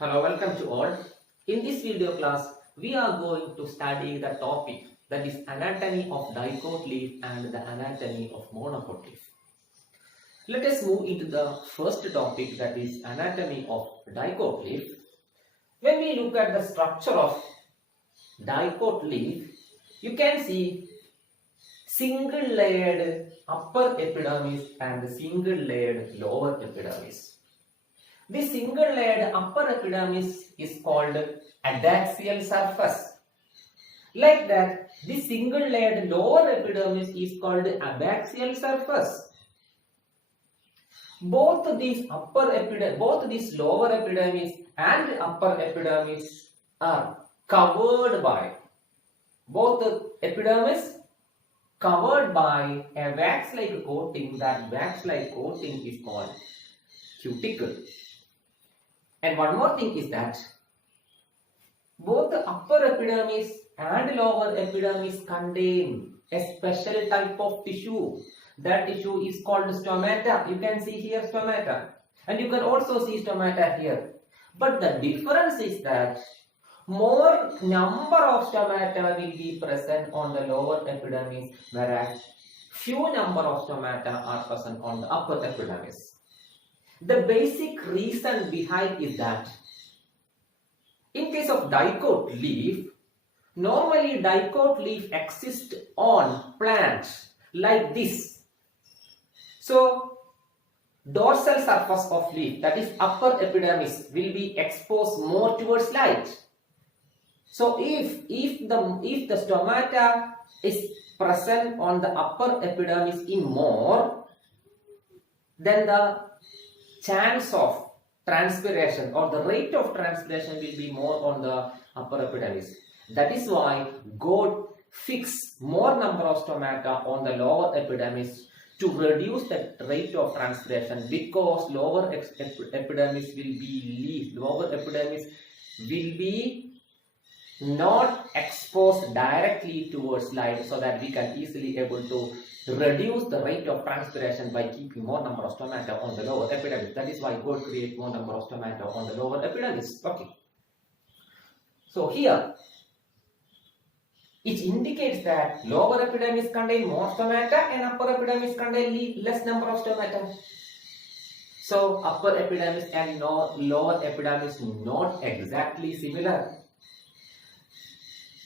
Hello, welcome to all. In this video class, we are going to study the topic that is anatomy of dicot leaf and the anatomy of monocot leaf. Let us move into the first topic, that is anatomy of dicot leaf. When we look at the structure of dicot leaf, you can see single layered upper epidermis and single layered lower epidermis. The single layered upper epidermis is called adaxial surface. Like that, the single layered lower epidermis is called abaxial surface. Both these lower epidermis and upper epidermis are covered by a wax-like coating. That wax-like coating is called cuticle. And one more thing is that both the upper epidermis and lower epidermis contain a special type of tissue. That tissue is called stomata. You can see here stomata, and you can also see stomata here. But the difference is that more number of stomata will be present on the lower epidermis, whereas few number of stomata are present on the upper epidermis. The basic reason behind is that in case of dicot leaf, normally dicot leaf exists on plants like this. So dorsal surface of leaf, that is upper epidermis, will be exposed more towards light. So if the stomata is present on the upper epidermis in more, then the chance of transpiration or the rate of transpiration will be more on the upper epidermis. That is why God fix more number of stomata on the lower epidermis to reduce the rate of transpiration, because lower epidermis will be not exposed directly towards light, so that we can easily able to reduce the rate of transpiration by keeping more number of stomata on the lower epidermis. That is why God create more number of stomata on the lower epidermis. Okay. So here it indicates that lower epidermis contain more stomata and upper epidermis contain less number of stomata. So upper epidermis and lower epidermis not exactly similar.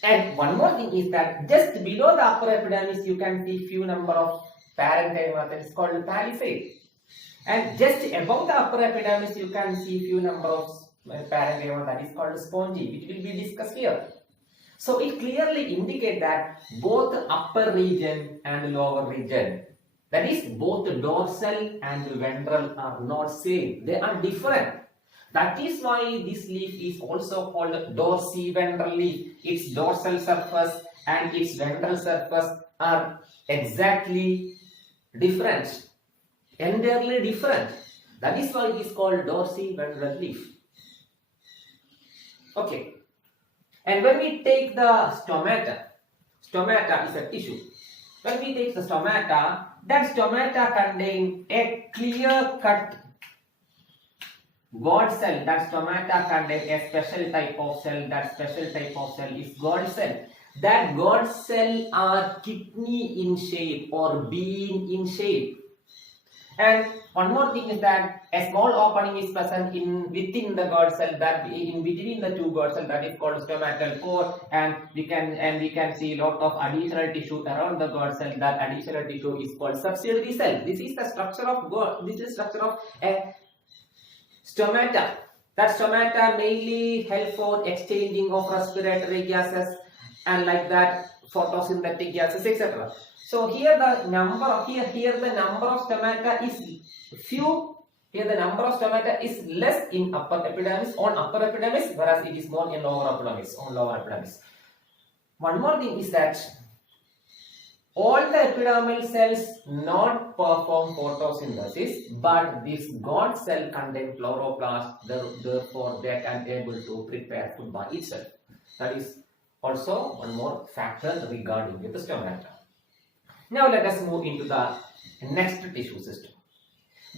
And one more thing is that just below the upper epidermis you can see few number of parenchyma, that is called palisade. And just above the upper epidermis you can see few number of parenchyma, that is called spongy, which will be discussed here. So it clearly indicates that both upper region and lower region, that is both dorsal and ventral, are not same. They are different. That is why this leaf is also called dorsiventral leaf. Its dorsal surface and its ventral surface are exactly different, entirely different. That is why it is called dorsiventral leaf. Okay. And when we take the stomata is a tissue. When we take the stomata, that stomata contain a clear-cut God cell. That stomata contain a special type of cell. That special type of cell is God cell. That God cell are kidney in shape or bean in shape. And one more thing is that a small opening is present within the God cell, that in between the two God cells, that is called stomatal core, and we can see lot of additional tissue around the God cell. That additional tissue is called subsidiary cell. This is the structure of a stomata. That stomata mainly help for exchanging of respiratory gases and like that photosynthetic gases, etc. So here the number of stomata is few. Here the number of stomata is less in upper epidermis, whereas it is more in lower epidermis. One more thing is that all the epidermal cells not perform photosynthesis, but this God cell contains chloroplast, therefore they can able to prepare food by itself. That is also one more factor regarding the stomata. Now let us move into the next tissue system.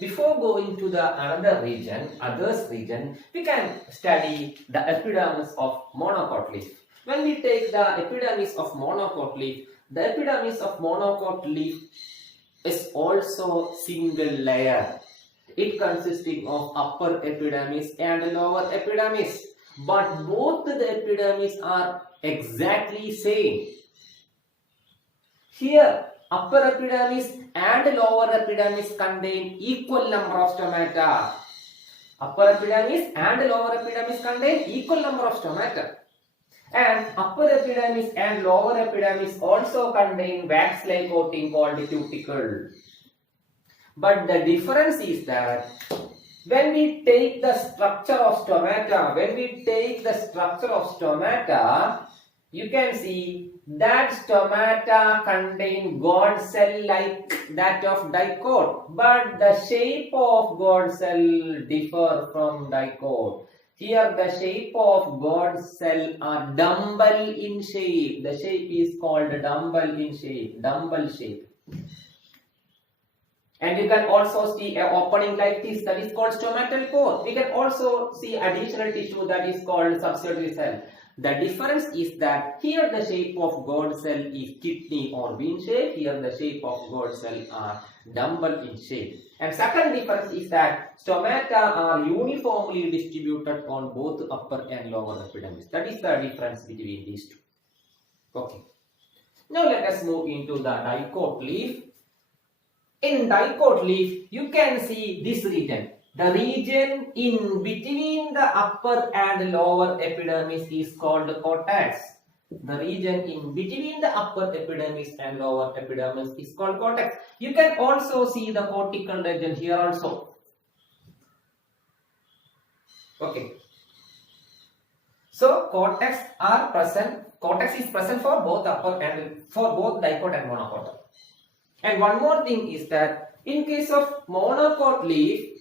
before going to the another region, others region, we can study the epidermis of monocot leaf. When we take the epidermis of monocot leaf, the epidermis of monocot leaf is also single layer. It consisting of upper epidermis and lower epidermis, but both the epidermis are exactly same. Here, upper epidermis and lower epidermis contain equal number of stomata. Upper epidermis and lower epidermis contain equal number of stomata. And upper epidermis and lower epidermis also contain wax-like coating called cuticle. But the difference is that when we take the structure of stomata, you can see that stomata contain guard cell like that of dicot, but the shape of guard cell differ from dicot. Here the shape of guard cell are dumbbell in shape. The shape is called dumbbell in shape, dumbbell shape. And you can also see an opening like this, that is called stomatal pore. We can also see additional tissue that is called subsidiary cell. The difference is that here the shape of guard cell is kidney or bean shape. Here the shape of guard cell are dumbbell in shape. And second difference is that stomata are uniformly distributed on both upper and lower epidermis. That is the difference between these two. Okay. Now let us move into the dicot leaf. In dicot leaf, you can see this region. The region in between the upper and lower epidermis is called cortex. The region in between the upper epidermis and lower epidermis is called cortex. You can also see the cortical region here also. Okay. So cortex are present. Cortex is present for both upper and for both dicot and monocot. And one more thing is that in case of monocot leaf,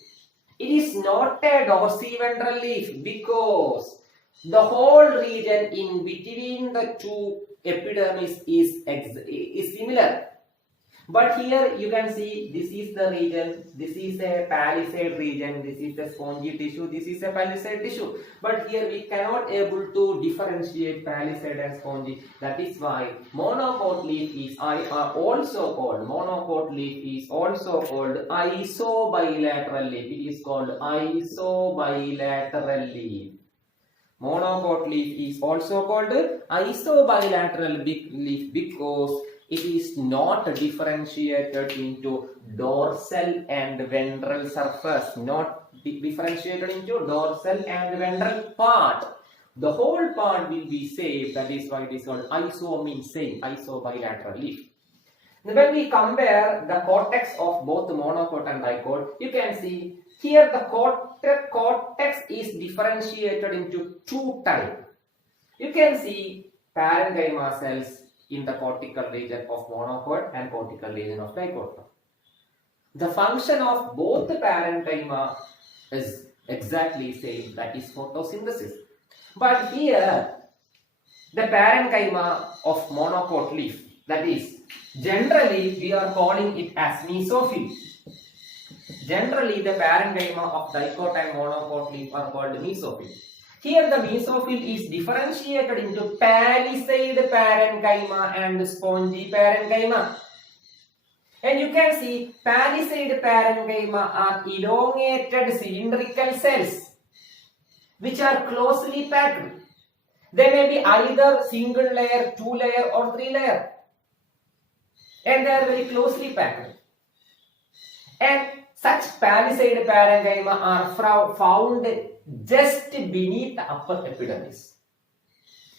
it is not a dorsiventral leaf because the whole region in between the two epidermis is similar. But here you can see this is the region, this is a palisade region, this is the spongy tissue, this is a palisade tissue. But here we cannot able to differentiate palisade and spongy. That is why monocot leaf is also called isobilateral leaf. It is called isobilateral leaf. Monocot leaf is also called isobilateral leaf because it is not differentiated into dorsal and ventral surface, not differentiated into dorsal and ventral part. The whole part will be same. That is why it is called iso means same, isobilateral leaf. Now when we compare the cortex of both monocot and dicot, you can see here the cortex is differentiated into two types. You can see parenchyma cells in the cortical region of monocot and cortical region of dicot. The function of both the parenchyma is exactly same, that is photosynthesis. But here the parenchyma of monocot leaf, that is generally we are calling it as mesophyll. Generally the parenchyma of dicot and monocot leaf are called mesophyll. Here the mesophyll is differentiated into palisade parenchyma and spongy parenchyma. And you can see palisade parenchyma are elongated cylindrical cells which are closely packed. They may be either single layer, two layer or three layer. And they are very closely packed. And such palisade parenchyma are found just beneath the upper epidermis.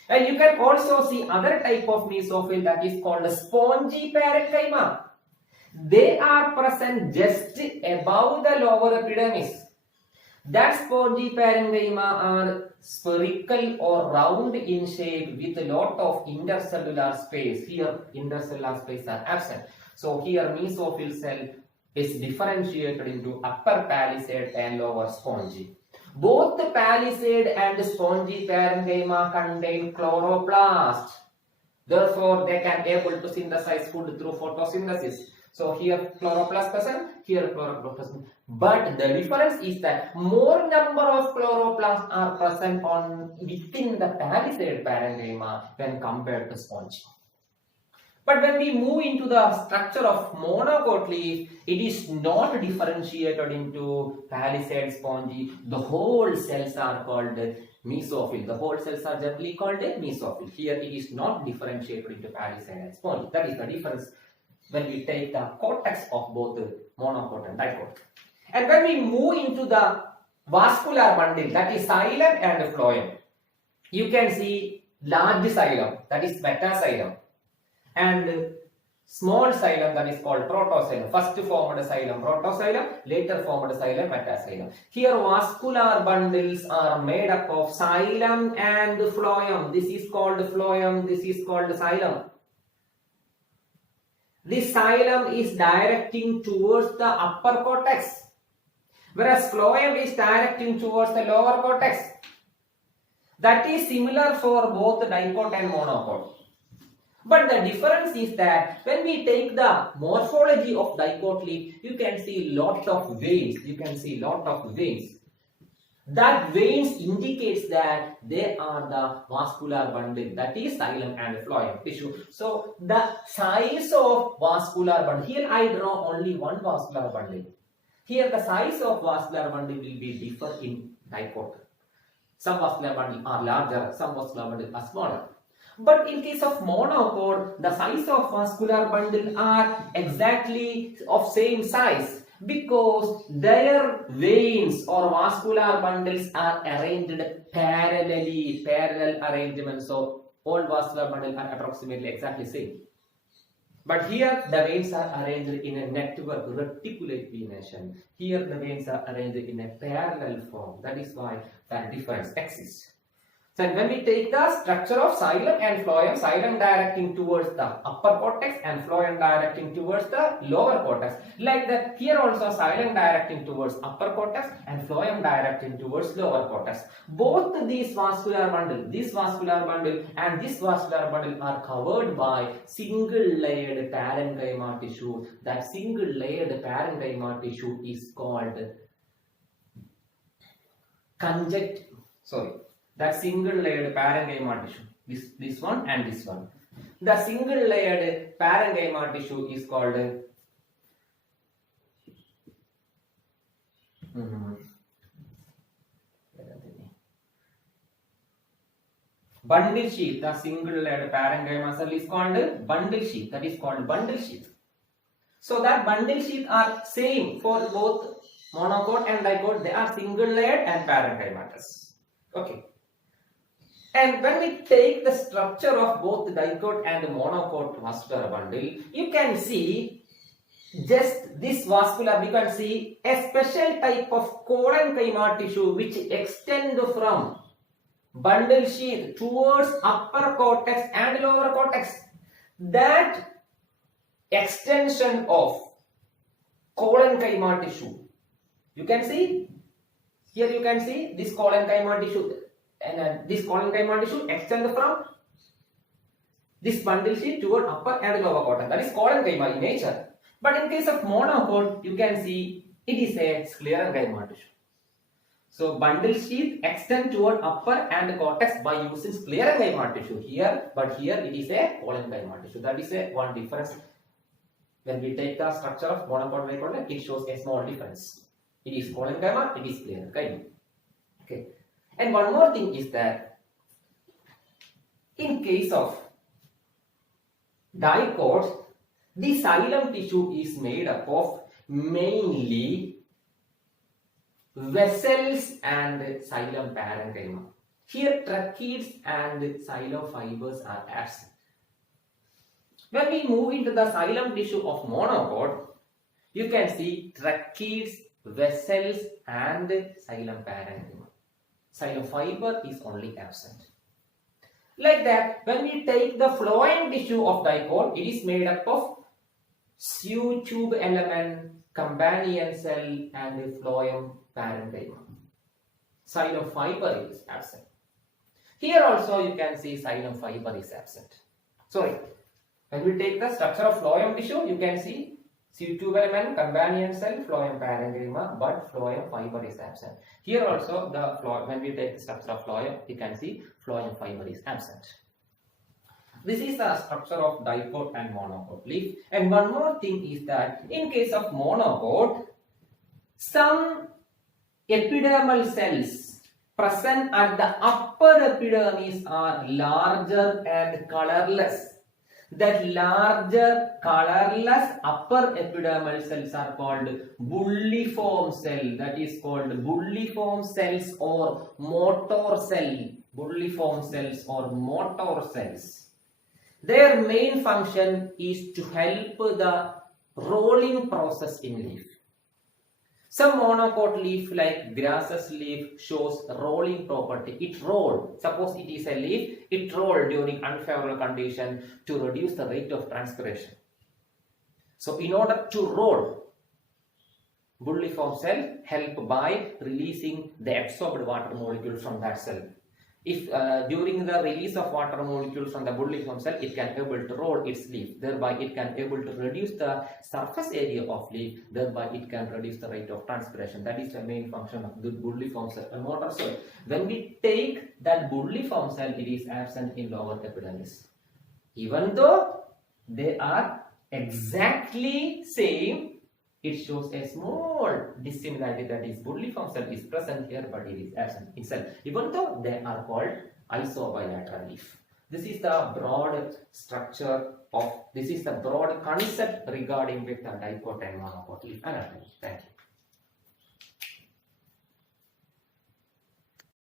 And you can also see other type of mesophyll that is called spongy parenchyma. They are present just above the lower epidermis. That spongy parenchyma are spherical or round in shape with a lot of intercellular space. Here intercellular space are absent. So here mesophyll cell is differentiated into upper palisade and lower spongy. Both the palisade and spongy parenchyma contain chloroplast. Therefore, they can able to synthesize food through photosynthesis. So here chloroplast present, here chloroplast present. But the difference is that more number of chloroplasts are present within the palisade parenchyma when compared to sponge. But when we move into the structure of monocot leaf, it is not differentiated into palisade, spongy. The whole cells are called mesophyll. The whole cells are generally called mesophyll. Here it is not differentiated into palisade and spongy. That is the difference when we take the cortex of both monocot and dicot. And when we move into the vascular bundle, that is xylem and phloem, you can see large xylem, that is metaxylem, and small xylem, that is called protoxylem. First formed xylem protoxylem, later formed xylem metaxylem. Here vascular bundles are made up of xylem and phloem. This is called phloem, this is called xylem. This xylem is directing towards the upper cortex, whereas phloem is directing towards the lower cortex. That is similar for both dicot and monocot. But the difference is that when we take the morphology of dicot leaf, you can see lot of veins. You can see lot of veins. That veins indicates that they are the vascular bundle, that is xylem and phloem tissue. So the size of vascular bundle, here I draw only one vascular bundle. Here the size of vascular bundle will be different in dicot. Some vascular bundle are larger, some vascular bundle are smaller. But in case of monocot, the size of vascular bundle are exactly of same size, because their veins or vascular bundles are arranged parallelly, parallel arrangement. So all vascular bundles are approximately exactly same. But here the veins are arranged in a network, reticulate venation. Here the veins are arranged in a parallel form. That is why that difference exists. So when we take the structure of xylem and phloem, xylem directing towards the upper cortex and phloem directing towards the lower cortex. Like that, here also xylem directing towards upper cortex and phloem directing towards lower cortex. Both these vascular bundle, this vascular bundle and this vascular bundle are covered by single layered parenchyma tissue. That single layered parenchyma tissue is called that single layered parenchyma tissue, this one and this one. The single layered parenchyma tissue is called bundle sheath. The single layered parenchyma cell is called bundle sheath. That is called bundle sheath. So that bundle sheath are same for both monocot and dicot. They are single layered and parenchymatous. Okay. And when we take the structure of both dicot and monocot vascular bundle, you can see just this vascular, you can see a special type of collenchyma tissue which extend from bundle sheath towards upper cortex and lower cortex. That extension of collenchyma tissue, you can see, here you can see this collenchyma tissue. And this collenchyma tissue extends from this bundle sheath toward upper and lower cortex. That is collenchyma in nature. But in case of monocot, you can see it is a sclerenchyma tissue. So bundle sheath extends toward upper and cortex by using sclerenchyma tissue here, but here it is a collenchyma tissue. That is a one difference. When we take the structure of monocot and dicot, it shows a small difference. It is collenchyma, it is sclerenchyma. Okay. And one more thing is that in case of dicot, the xylem tissue is made up of mainly vessels and xylem parenchyma. Here tracheids and xylem fibers are absent. When we move into the xylem tissue of monocot, you can see tracheids, vessels and xylem parenchyma. Xylem fiber is only absent. Like that, when we take the phloem tissue of dicot, it is made up of sieve tube element, companion cell and phloem parenchyma. Xylem fiber is absent. Here also you can see xylem fiber is absent. Sorry, when we take the structure of phloem tissue, you can see Pseudovelmen, companion cell, phloem parenchyma, but phloem fiber is absent. Here also, when we take the structure of phloem, you can see phloem fiber is absent. This is the structure of dicot and monocot leaf. And one more thing is that in case of monocot, some epidermal cells present at the upper epidermis are larger and colorless. That larger colorless upper epidermal cells are called bulliform cell. That is called bulliform cells or motor cell. Bulliform cells or motor cells. Their main function is to help the rolling process in leaf. Some monocot leaf like grasses leaf shows rolling property. It rolls. Suppose it is a leaf, it rolls during unfavorable condition to reduce the rate of transpiration. So in order to roll, bulliform cell help by releasing the absorbed water molecule from that cell. If during the release of water molecules from the bulliform cell, it can able to roll its leaf, thereby it can able to reduce the surface area of leaf, thereby it can reduce the rate of transpiration. That is the main function of the bulliform cell and motor cell. When we take that bulliform cell, it is absent in lower epidermis. Even though they are exactly same, it shows a small dissimilarity, that is bulliform cell is present here but it is absent in cell, even though they are called isobilateral leaf. This is the broad structure of, this is the broad concept regarding with the dicot and monocot leaf anatomy. Thank you.